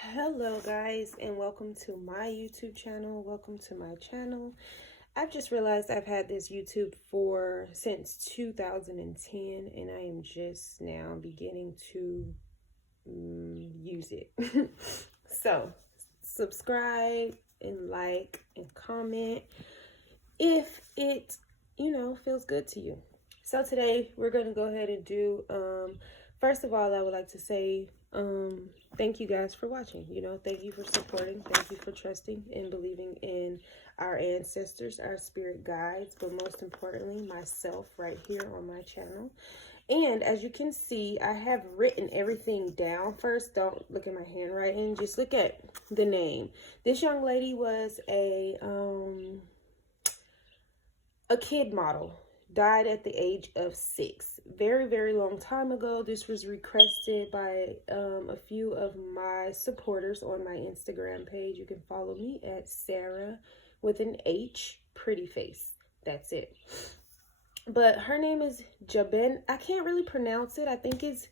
Hello guys, and welcome to my YouTube channel. Welcome to my channel. I've just realized I've had this YouTube since 2010 and I am just now beginning to use it. So subscribe and like and comment if it feels good to you. So today we're going to go ahead and do first of all, I would like to say thank you guys for watching. Thank you for supporting, thank you for trusting and believing in our ancestors, our spirit guides, but most importantly myself right here on my channel. And as you can see, I have written everything down. First, don't look at my handwriting, just look at the name. This young lady was a kid model, died at the age of 6. Very long time ago. This was requested by a few of my supporters on my Instagram page. You can follow me at Sarah with an H, pretty face. That's it. But her name is JonBenét. I can't really pronounce it. I think it's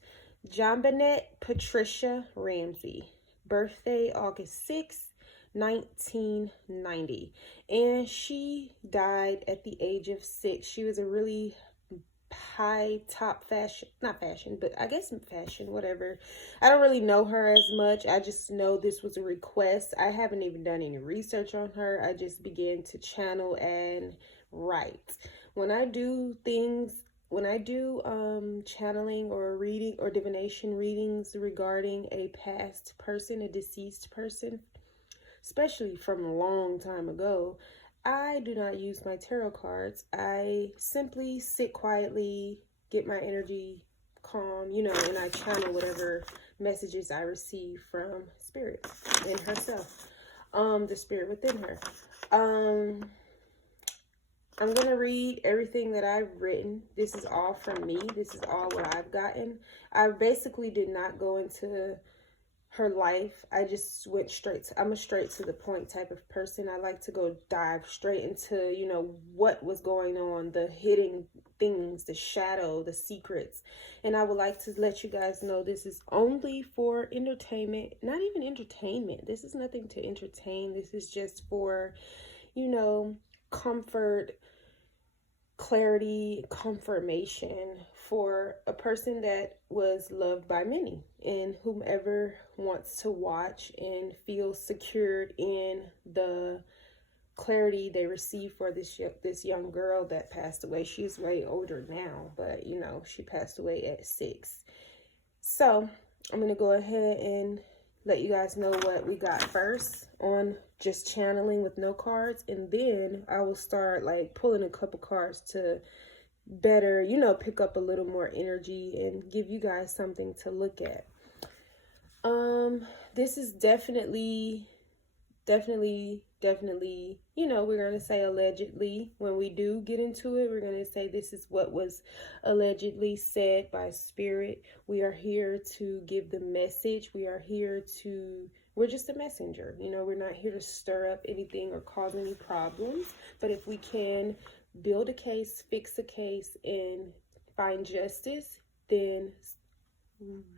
JonBenét Patricia Ramsey. Birthday August 6th, 1990, and she died at the age of 6. She was a really high top fashion, not fashion, but I guess fashion, whatever. I don't really know her as much. I just know this was a request. I haven't even done any research on her. I just began to channel and write. When I do channeling or reading or divination readings regarding a past person, a deceased person, especially from a long time ago, I do not use my tarot cards. I simply sit quietly, get my energy calm, and I channel whatever messages I receive from spirit and herself, the spirit within her. I'm going to read everything that I've written. This is all from me. This is all what I've gotten. I basically did not go into her life. I just went I'm a straight to the point type of person. I like to go dive straight into, what was going on, the hidden things, the shadow, the secrets. And I would like to let you guys know this is only for entertainment, not even entertainment. This is nothing to entertain. This is just for, comfort, clarity, confirmation for a person that was loved by many, and whomever wants to watch and feel secured in the clarity they receive for this young girl that passed away. She's way older now, but she passed away at 6. So I'm gonna go ahead and let you guys know what we got first on just channeling with no cards, and then I will start like pulling a couple cards to better, pick up a little more energy and give you guys something to look at. This is definitely, we're going to say allegedly. When we do get into it, we're going to say this is what was allegedly said by spirit. We are here to give the message. We're just a messenger. We're not here to stir up anything or cause any problems. But if we can build a case, fix a case, and find justice, then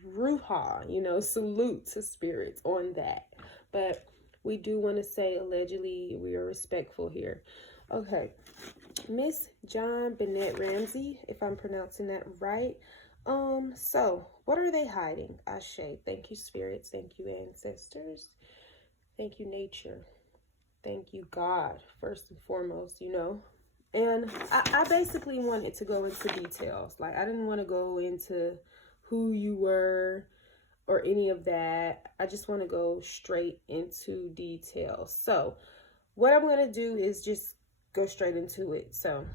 ruha, salute to spirits on that. But we do want to say allegedly. We are respectful here. Okay, Miss JonBenét Ramsey, if I'm pronouncing that right. So what are they hiding? Ashe. Thank you, spirits. Thank you, ancestors. Thank you, nature. Thank you, God, first and foremost, And I basically wanted to go into details. Like, I didn't want to go into who you were or any of that. I just want to go straight into details. So what I'm going to do is just go straight into it. So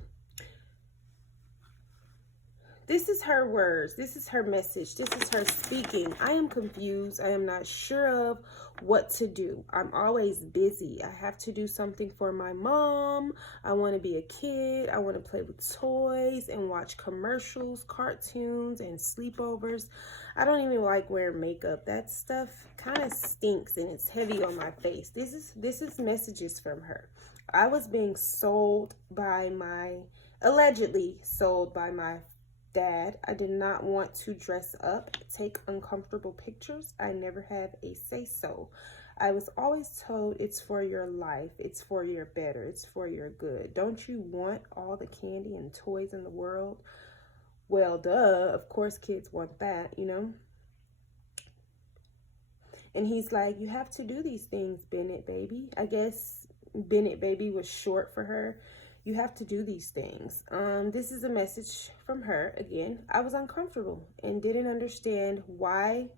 this is her words. This is her message. This is her speaking. I am confused. I am not sure of what to do. I'm always busy. I have to do something for my mom. I want to be a kid. I want to play with toys and watch commercials, cartoons, and sleepovers. I don't even like wearing makeup. That stuff kind of stinks and it's heavy on my face. This is messages from her. I was being allegedly sold by my Dad, I did not want to dress up, take uncomfortable pictures. I never have a say-so. I was always told it's for your life, it's for your better, it's for your good. Don't you want all the candy and toys in the world? Well, duh, of course kids want that, you know? And he's like, you have to do these things, Bennett baby. I guess Bennett baby was short for her. You have to do these things. This is a message from her. Again, I was uncomfortable and didn't understand why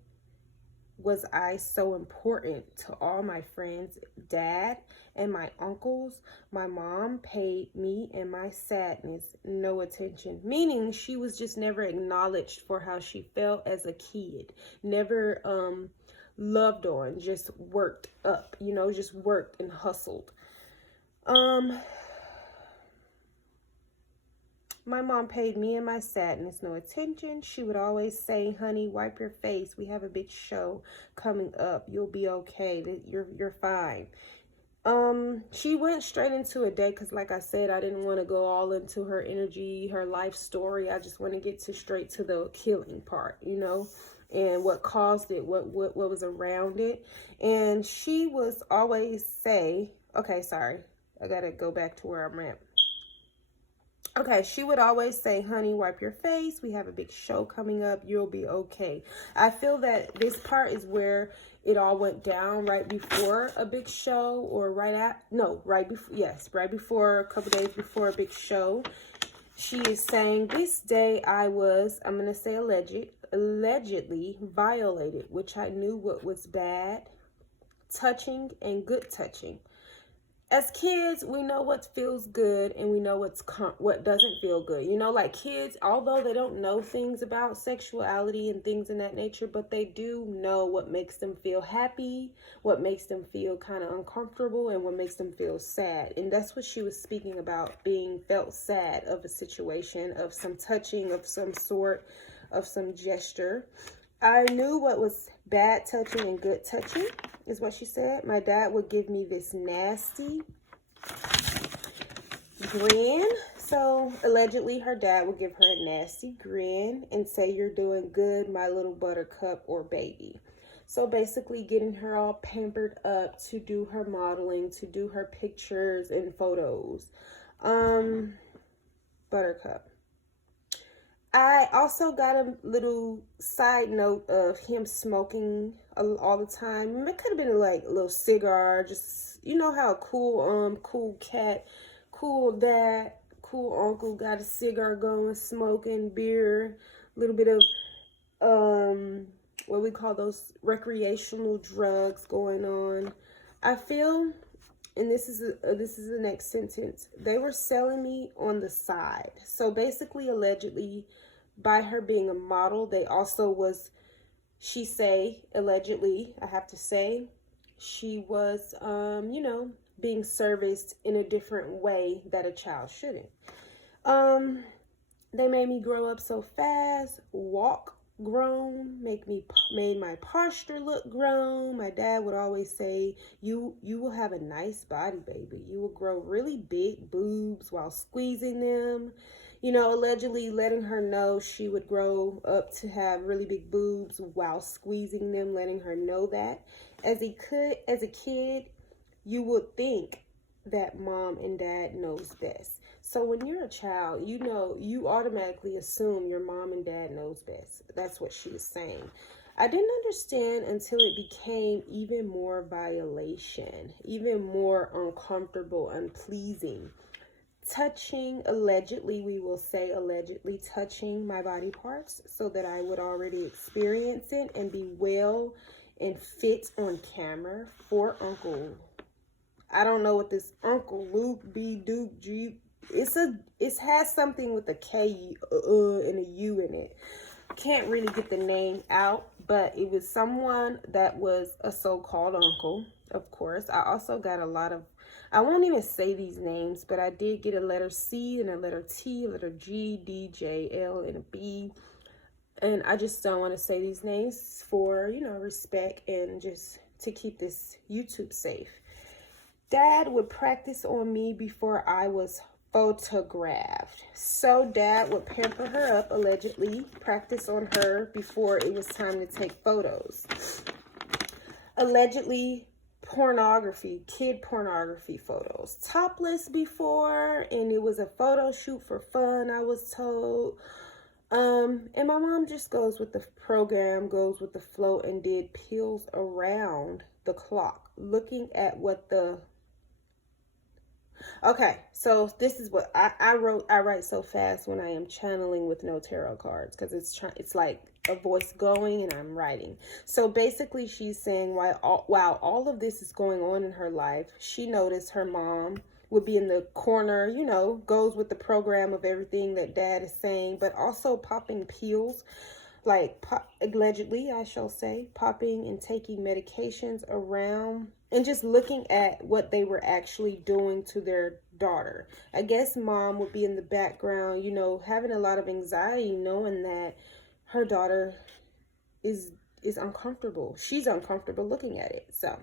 was I so important to all my friends, dad and my uncles. My mom paid me and my sadness no attention, meaning she was just never acknowledged for how she felt as a kid. Never loved on, just worked up, you know, just worked and hustled. My mom paid me and my sadness no attention. She would always say, honey, wipe your face. We have a big show coming up. You'll be okay. You're fine. She went straight into a day because, like I said, I didn't want to go all into her energy, her life story. I just want to get straight to the killing part, you know, and what caused it, what was around it. And she was always say, okay, sorry, I got to go back to where I'm at. Okay, she would always say, honey, wipe your face. We have a big show coming up. You'll be okay. I feel that this part is where it all went down right before a big show, or right before, a couple days before a big show. She is saying, this day I was, I'm going to say allegedly violated, which I knew what was bad touching and good touching. As kids, we know what feels good and we know what doesn't feel good. You know, like kids, although they don't know things about sexuality and things in that nature, but they do know what makes them feel happy, what makes them feel kind of uncomfortable, and what makes them feel sad. And that's what she was speaking about, being felt sad of a situation, of some touching, of some sort, of some gesture. I knew what was bad touching and good touching, is what she said. My dad would give me this nasty grin. So allegedly her dad would give her a nasty grin and say, you're doing good, my little buttercup or baby. So basically getting her all pampered up to do her modeling, to do her pictures and photos. Buttercup. I also got a little side note of him smoking all the time. It could have been like a little cigar, just, you know how a cool cat, cool dad, cool uncle got a cigar going, smoking beer, a little bit of what we call those recreational drugs going on. I feel, and this is the next sentence, they were selling me on the side. So basically, allegedly, by her being a model, they also was, allegedly, I have to say, she was, you know, being serviced in a different way that a child shouldn't. They made me grow up so fast, walk grown, made my posture look grown. My dad would always say, you will have a nice body, baby. You will grow really big boobs while squeezing them. You know, allegedly letting her know she would grow up to have really big boobs while squeezing them, letting her know that. As a kid, you would think that mom and dad knows best. So when you're a child, you know, you automatically assume your mom and dad knows best. That's what she was saying. I didn't understand until it became even more violation, even more uncomfortable, unpleasing. Touching, allegedly, we will say allegedly touching my body parts so that I would already experience it and be well and fit on camera for Uncle. I don't know what this Uncle Luke B. Duke G. It has something with a K and a U in it. Can't really get the name out, but it was someone that was a so-called uncle, of course. I also got a lot of, I won't even say these names, but I did get a letter C and a letter T, a letter G, D, J, L, and a B. And I just don't want to say these names for, you know, respect and just to keep this YouTube safe. Dad would practice on me before I was photographed. So dad would pamper her up, allegedly, practice on her before it was time to take photos. Allegedly, pornography, kid pornography photos. Topless before, and it was a photo shoot for fun, I was told. And my mom just goes with the program, goes with the flow, and did peels around the clock, looking at what the... Okay, so this is what I wrote. I write so fast when I am channeling with no tarot cards, because it's like a voice going and I'm writing. So basically she's saying while all of this is going on in her life, she noticed her mom would be in the corner, you know, goes with the program of everything that dad is saying, but also popping pills, like allegedly, I shall say, popping and taking medications around, and just looking at what they were actually doing to their daughter. I guess mom would be in the background, you know, having a lot of anxiety, knowing that her daughter is uncomfortable. She's uncomfortable looking at it. So,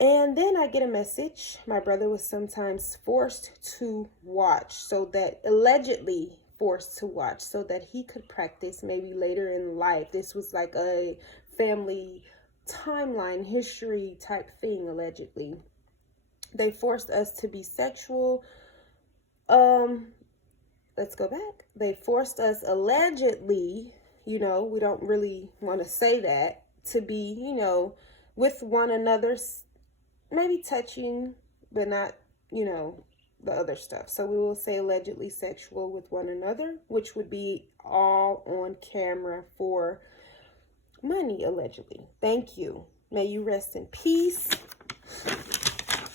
and then I get a message. My brother was sometimes forced to watch, so that allegedly forced to watch so that he could practice maybe later in life. This was like a family timeline history type thing, allegedly. They forced us to be sexual. Let's go back. They forced us allegedly, you know, we don't really want to say that, to be, you know, with one another, maybe touching, but not, you know, the other stuff. So we will say allegedly sexual with one another, which would be all on camera for money, allegedly. Thank you. May you rest in peace.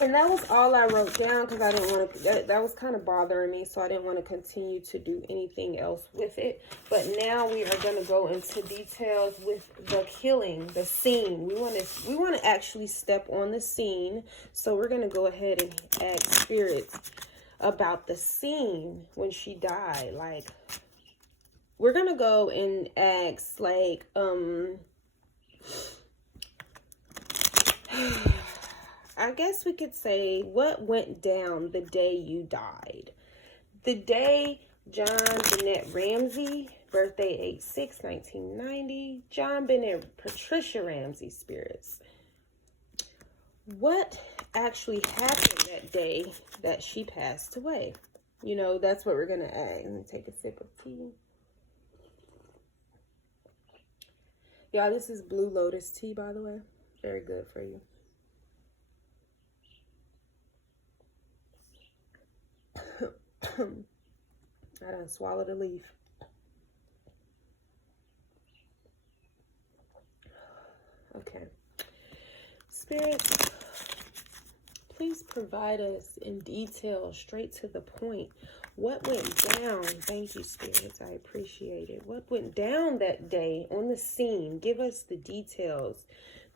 And that was all I wrote down, because I didn't want to, that was kind of bothering me, so I didn't want to continue to do anything else with it. But now we are going to go into details with the killing, the scene. We want to actually step on the scene. So we're going to go ahead and ask spirits about the scene when she died. Like, we're going to go and ask, like, I guess we could say, what went down the day you died? The day JonBenét Ramsey, birthday 8/6/1990, JonBenét Patricia Ramsey spirits. What actually happened that day that she passed away? You know, that's what we're going to ask. Let me take a sip of tea. Y'all, this is Blue Lotus tea, by the way. Very good for you. I done swallowed a leaf. Okay. Spirits, please provide us in detail, straight to the point. What went down? Thank you, spirits. I appreciate it. What went down that day on the scene? Give us the details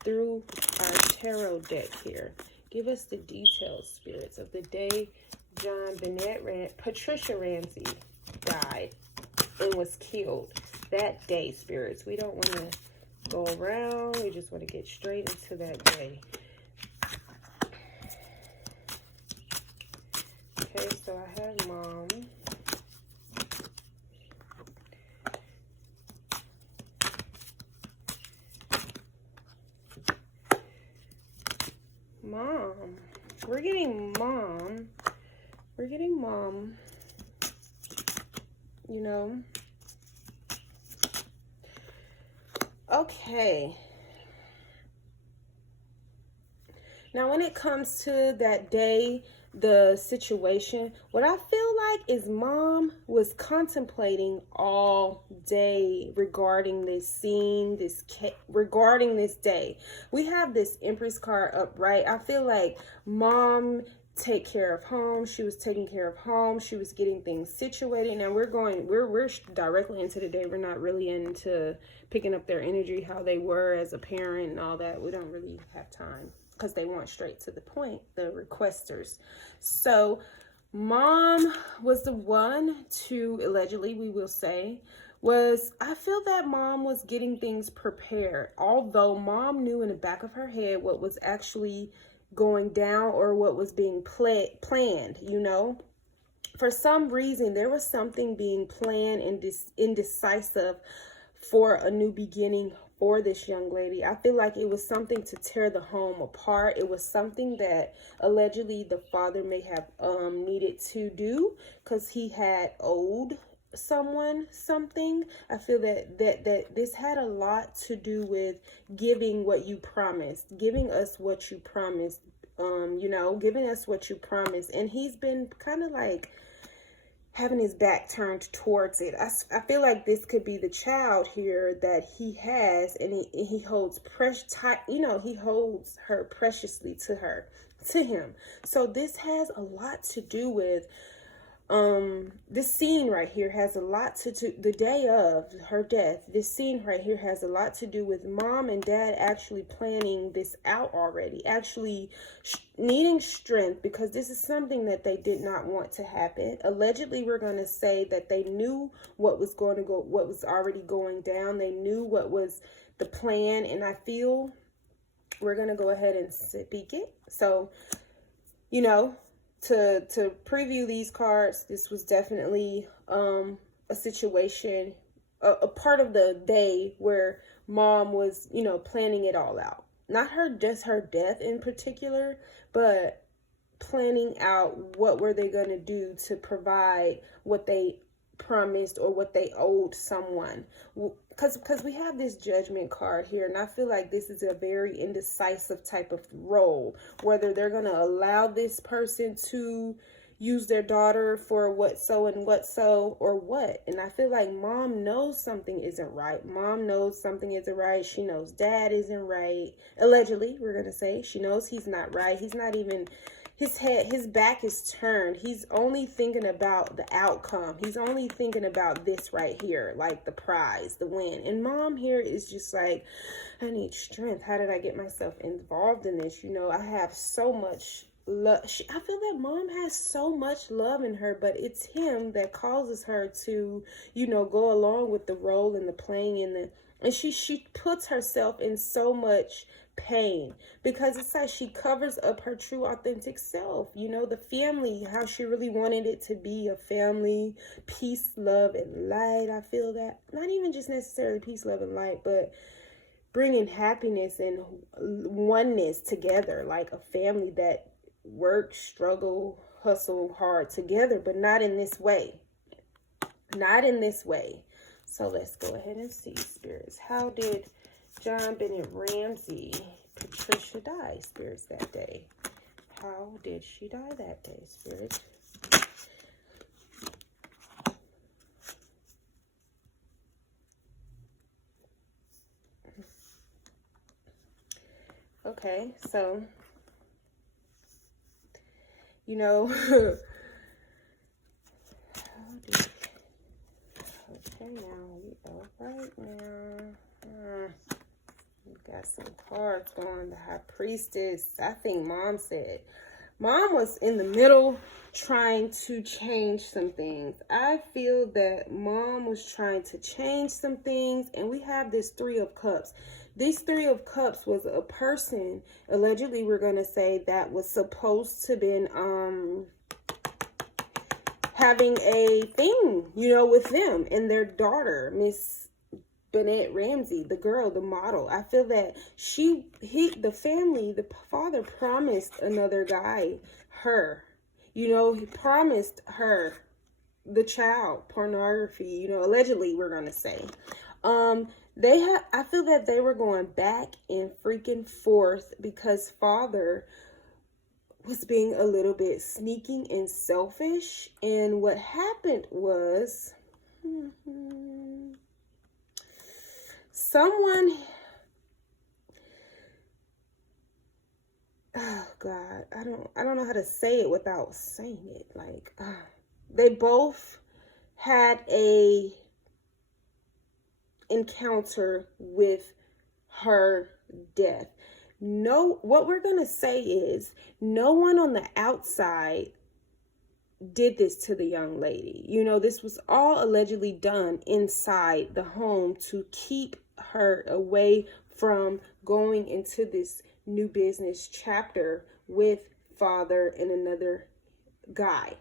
through our tarot deck here. Give us the details, spirits, of the day JonBenét Patricia Ramsey died and was killed. That day, spirits. We don't want to go around. We just want to get straight into that day. Okay, so I have mom. Mom. We're getting mom. We're getting mom. You know. Okay. Now, when it comes to that day, the situation, what I feel like is mom was contemplating all day regarding this scene, regarding this day. We have this Empress card upright. I feel like mom take care of home. She was taking care of home. She was getting things situated. Now we're directly into the day. We're not really into picking up their energy, how they were as a parent and all that. We don't really have time, because they want straight to the point, the requesters. So mom was the one to, allegedly, we will say, I feel that mom was getting things prepared. Although mom knew in the back of her head what was actually going down or what was being planned, you know. for some reason, there was something being planned and indecisive for a new beginning for this young lady. I feel like it was something to tear the home apart. It was something that allegedly the father may have needed to do because he had owed someone something. I feel that this had a lot to do with giving what you promised, giving us what you promised, giving us what you promised. And he's been kind of like having his back turned towards it. I feel like this could be the child here that he has, and he holds he holds her preciously to him. So this has a lot to do with this scene right here has a lot to do, the day of her death. This scene right here has a lot to do with mom and dad actually planning this out already, actually needing strength, because this is something that they did not want to happen. Allegedly, we're going to say that they knew what was already going down. They knew what was the plan, and I feel we're going to go ahead and speak it. So, to preview these cards, this was definitely a situation, a part of the day where mom was, planning it all out. Not just her death in particular, but planning out what were they going to do to provide what they promised or what they owed someone. Because we have this judgment card here, and I feel like this is a very indecisive type of role, whether they're going to allow this person to use their daughter for what so, or what. And I feel like mom knows something isn't right. Mom knows something isn't right. She knows dad isn't right. Allegedly, we're going to say she knows he's not right. He's not even, his back is turned. He's only thinking about the outcome. He's only thinking about this right here, like the prize, the win. And mom here is just like, I need strength. How did I get myself involved in this? I have so much love. I feel that mom has so much love in her, but it's him that causes her to, go along with the role and the playing and she puts herself in so much pain, because it's like she covers up her true authentic self. The family, how she really wanted it to be a family, peace, love, and light. I feel that not even just necessarily peace, love, and light, but bringing happiness and oneness together, like a family that works, struggle, hustle hard together, but not in this way. Not in this way. So let's go ahead and see, spirits. How did JonBenét Ramsey Patricia die, spirits, that day? How did she die that day, spirits? Okay, so, okay, now we are right now. We got some cards going. The High Priestess. I think mom was in the middle trying to change some things. I feel that mom was trying to change some things, and we have this Three of Cups. This Three of Cups was a person, allegedly we're going to say, that was supposed to been having a thing, with them and their daughter, Miss Benét Ramsey, the girl, the model. I feel that the family, the father promised another guy her. He promised her, the child, pornography, allegedly we're going to say. I feel that they were going back and freaking forth because father was being a little bit sneaking and selfish. And what happened was someone, oh God, I don't know how to say it without saying it. Like, they both had a encounter with her death. What we're going to say is no one on the outside did this to the young lady. This was all allegedly done inside the home to keep her away from going into this new business chapter with father and another guy.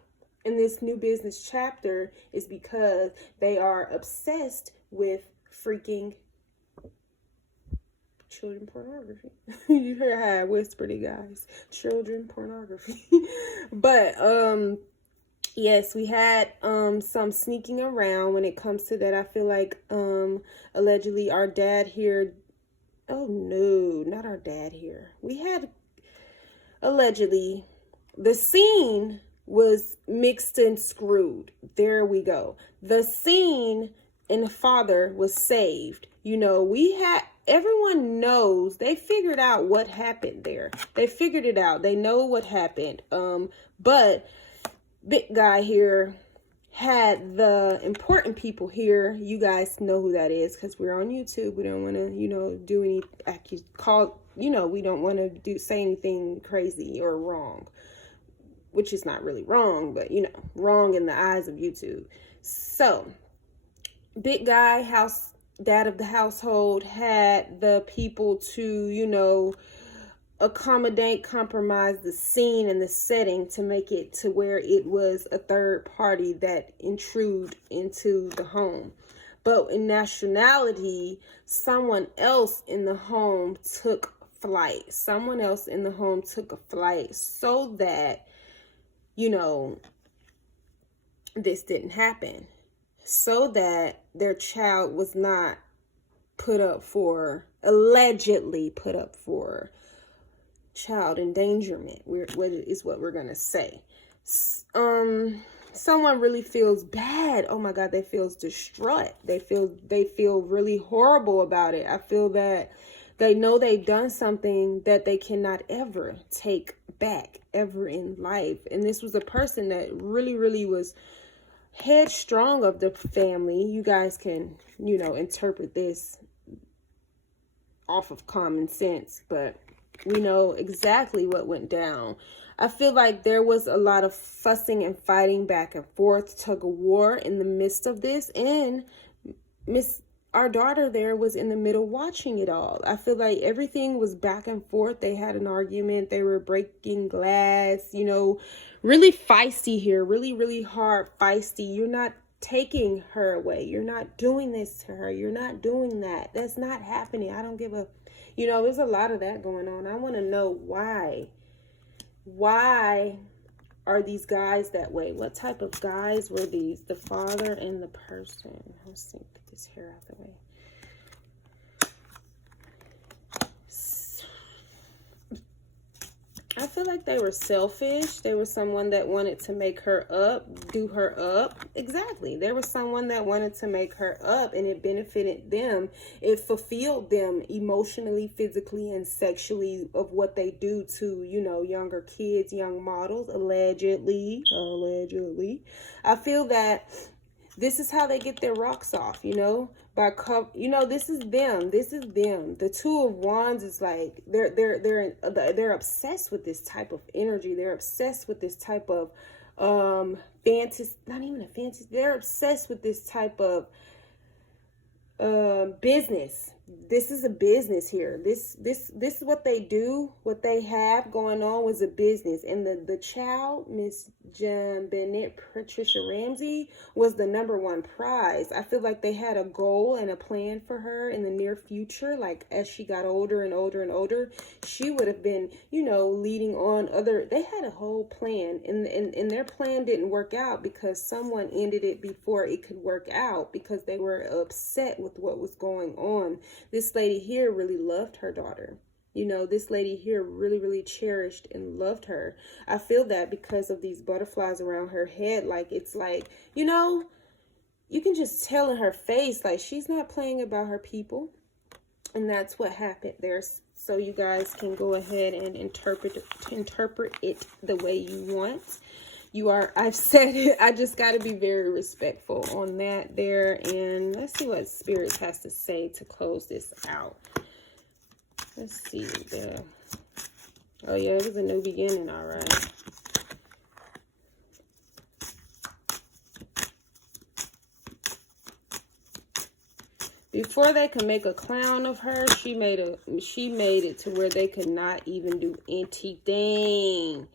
in this new business chapter is because they are obsessed with freaking children pornography. You hear how I whispered it, guys. Children pornography. But yes, we had some sneaking around when it comes to that. I feel like allegedly our dad here, oh no, not our dad here. We had allegedly the scene was mixed and screwed. There we go. The scene and the father was saved. You know, we had, everyone knows, they figured out what happened there. They figured it out. They know what happened. But big guy here had the important people here. You guys know who that is because we're on YouTube. We don't want to, you know, do any we don't want to say anything crazy or wrong, which is not really wrong, but you know, wrong in the eyes of YouTube. So big guy, dad of the household, had the people to, you know, compromise the scene and the setting to make it to where it was a third party that intrude into the home. But in nationality, someone else in the home took flight. Someone else in the home took a flight so that, you know, this didn't happen. So that their child was not allegedly put up for child endangerment, is what we're going to say. Someone really feels bad. Oh my God, they feel distraught. They feel really horrible about it. I feel that they know they've done something that they cannot ever take back ever in life. And this was a person that really, really was headstrong of the family. You guys can, you know, interpret this off of common sense, but we know exactly what went down. I feel like there was a lot of fussing and fighting back and forth, tug of war in the midst of this, and our daughter there was in the middle watching it all. I feel like everything was back and forth. They had an argument. They were breaking glass, you know, really feisty here, really, really hard feisty. You're not taking her away. You're not doing this to her. You're not doing that. That's not happening. I don't give a, you know, there's a lot of that going on. I want to know why. Why are these guys that way? What type of guys were these? The father and the person. Let's see, get this hair out of the way. I feel like they were selfish. They were someone that wanted to make her up, do her up. Exactly. There was someone that wanted to make her up, and it benefited them. It fulfilled them emotionally, physically, and sexually of what they do to, you know, younger kids, young models, allegedly. I feel that this is how they get their rocks off, you know, this is them. The Two of Wands is like, they're obsessed with this type of energy. They're obsessed with this type of, fantasy, not even a fantasy. They're obsessed with this type of, business. This is a business here. This is what they do. What they have going on was a business. And the child, Miss JonBenét, Patricia Ramsey, was the #1 prize. I feel like they had a goal and a plan for her in the near future. Like as she got older and older and older, she would have been, you know, leading on other. They had a whole plan, and their plan didn't work out because someone ended it before it could work out because they were upset with what was going on. This lady here really loved her daughter. You know, this lady here really, really cherished and loved her. I feel that because of these butterflies around her head. Like, it's like, you know, you can just tell in her face, like, she's not playing about her people. And that's what happened there. So you guys can go ahead and interpret it the way you want. I've said it. I just got to be very respectful on that there. And let's see what Spirit has to say to close this out. Let's see. Oh, yeah, it was a new beginning. All right. Before they could make a clown of her, she made it to where they could not even do anything.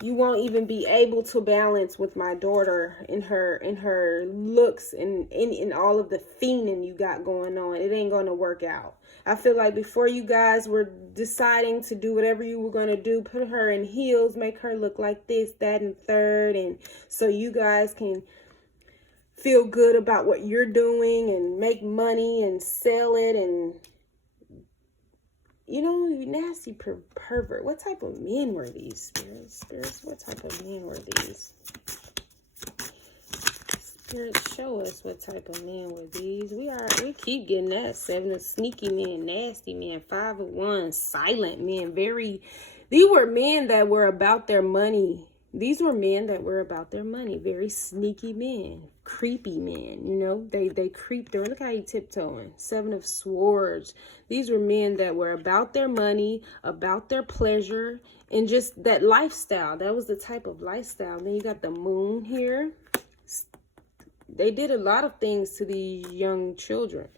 You won't even be able to balance with my daughter in her looks and in all of the fiending you got going on. It ain't going to work out. I feel like before you guys were deciding to do whatever you were going to do, put her in heels, make her look like this, that, and third, and so you guys can feel good about what you're doing and make money and sell it, and you know, you nasty pervert. What type of men were these, spirits? What type of men were these? Spirits, show us what type of men were these. We keep getting that. 7 of sneaky men, nasty men, 5 of wands, silent men. These were men that were about their money. These were men that were about their money. Very sneaky men, creepy men. You know, they creeped her. Look how he tiptoeing. 7 of swords. These were men that were about their money, about their pleasure, and just that lifestyle. That was the type of lifestyle. Then you got the moon here. They did a lot of things to these young children,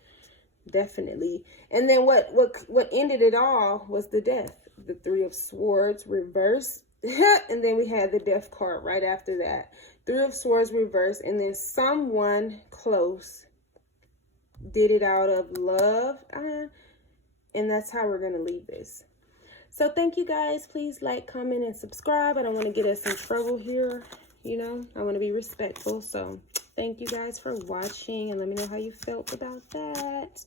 definitely. And then what ended it all was the death. The 3 of swords reversed. And then we had the death card right after that. 3 of swords reversed, and then someone close did it out of love. And that's how we're going to leave this. So thank you guys. Please like, comment, and subscribe. I don't want to get us in trouble here. You know, I want to be respectful. So thank you guys for watching, and let me know how you felt about that.